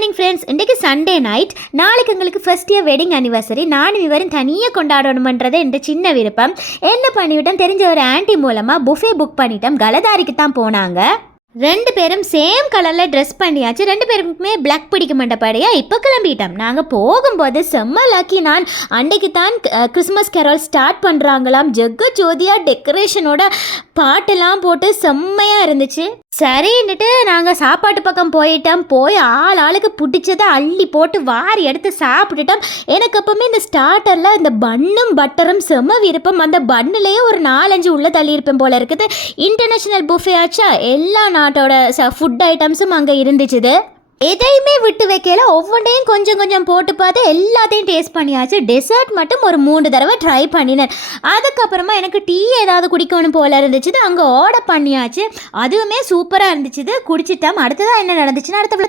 Morning friends. இன்றைக்கு Sunday night. நாளைக்கு எங்களுக்கு ஃபர்ஸ்ட் இயர் வெட்டிங் அனிவர்சரி. நானும் இவரும் தனியாக கொண்டாடணுமன்றது என் சின்ன விருப்பம். என்ன பண்ணிவிட்டோம், தெரிஞ்ச ஒரு ஆன்டி மூலமாக புஃபே புக் பண்ணிட்டோம். கலதாரிக்கு தான் போனாங்க. ரெண்டு பேரும் சேம் கலரில் ட்ரெஸ் பண்ணியாச்சு. ரெண்டு பேருக்குமே பிளாக் பிடிக்க மாட்டப்படியா இப்போ கிளம்பிட்டோம். நாங்கள் போகும்போது செம்ம லக்கி. நான் அன்றைக்கு தான் கிறிஸ்மஸ் கேரல் ஸ்டார்ட் பண்ணுறாங்களாம். ஜெக ஜோதியாக டெக்கரேஷனோட பாட்டெல்லாம் போட்டு செம்மையாக இருந்துச்சு. சரின்னுட்டு நாங்கள் சாப்பாட்டு பக்கம் போயிட்டோம். போய் ஆளுக்கு பிடிச்சதை அள்ளி போட்டு வாரி எடுத்து சாப்பிட்டுட்டோம். எனக்கு எப்பவுமே இந்த ஸ்டார்டரில் இந்த பன்னும் பட்டரும் செம்ம விருப்பம். அந்த பன்னுலேயே ஒரு 4-5 உள்ள தள்ளியிருப்பேன் போல இருக்குது. இன்டர்நேஷ்னல் புஃபே ஆச்சா, எல்லா நாட்டோட ஃபுட் ஐட்டம்ஸும் அங்கே இருந்துச்சுது. எதையுமே விட்டு வைக்கல. ஒவ்வொன்றையும் கொஞ்சம் கொஞ்சம் போட்டு பார்த்து எல்லாத்தையும் டேஸ்ட் பண்ணியாச்சு. டெசர்ட் மட்டும் ஒரு 3 தடவை ட்ரை பண்ணினேன். அதுக்கப்புறமா எனக்கு டீ ஏதாவது குடிக்கணும் போல இருந்துச்சு. அங்கே ஆர்டர் பண்ணியாச்சு. அதுவுமே சூப்பராக இருந்துச்சு. குடிச்சிட்டோம். அடுத்ததாக என்ன நடந்துச்சுன்னா அடுத்த